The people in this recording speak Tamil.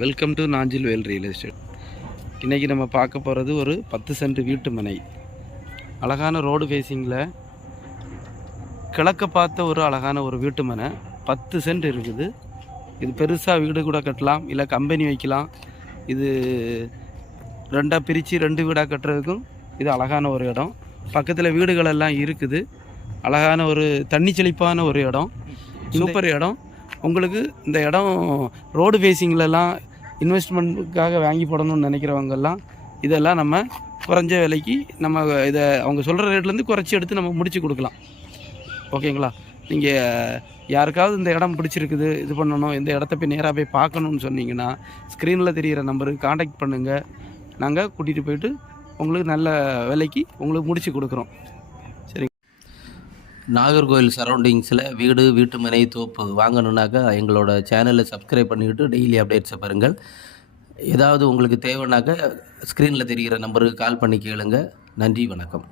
Welcome to Nanjil Vel real estate. இன்றைக்கி நம்ம பார்க்க போகிறது ஒரு 10 சென்ட் வீட்டு மனை. அழகான ரோடு ஃபேஸிங்கில் கிழக்க பார்த்த ஒரு அழகான ஒரு வீட்டு மனை 10 சென்ட் இருக்குது. இது பெருசாக வீடு கூட கட்டலாம், இல்லை கம்பெனி வைக்கலாம். இது ரெண்டாக பிரித்து 2 வீடாக கட்டுறதுக்கும் இது அழகான ஒரு இடம். பக்கத்தில் வீடுகளெல்லாம் இருக்குது. அழகான ஒரு தண்ணி செழிப்பான ஒரு இடம், சூப்பர் இடம். உங்களுக்கு இந்த இடம் ரோடு ஃபேஸிங்லலாம் இன்வெஸ்ட்மெண்ட்டுக்காக வாங்கி போடணும்னு நினைக்கிறவங்கெல்லாம் இதெல்லாம் நம்ம குறைஞ்ச விலைக்கு நம்ம இதை அவங்க சொல்கிற ரேட்லேருந்து குறைச்சி எடுத்து நம்ம முடித்து கொடுக்கலாம். ஓகேங்களா? நீங்கள் யாருக்காவது இந்த இடம் பிடிச்சிருக்குது, இது பண்ணணும், இந்த இடத்த போய் நேராக போய் பார்க்கணுன்னு சொன்னீங்கன்னா ஸ்க்ரீனில் தெரிகிற நம்பருக்கு காண்டாக்ட் பண்ணுங்கள். நாங்கள் கூட்டிகிட்டு போயிட்டு உங்களுக்கு நல்ல விலைக்கு உங்களுக்கு முடித்து கொடுக்குறோம். சரி. நாகர்கோவில் சரௌண்டிங்ஸில் வீடு, வீட்டு மனை, தோப்பு வாங்கணுன்னாக்கா எங்களோட சேனலை சப்ஸ்கிரைப் பண்ணிக்கிட்டு டெய்லி அப்டேட்ஸை பாருங்கள். ஏதாவது உங்களுக்கு தேவைன்னாக்கா ஸ்க்ரீனில் தெரிகிற நம்பருக்கு கால் பண்ணி கேளுங்க. நன்றி, வணக்கம்.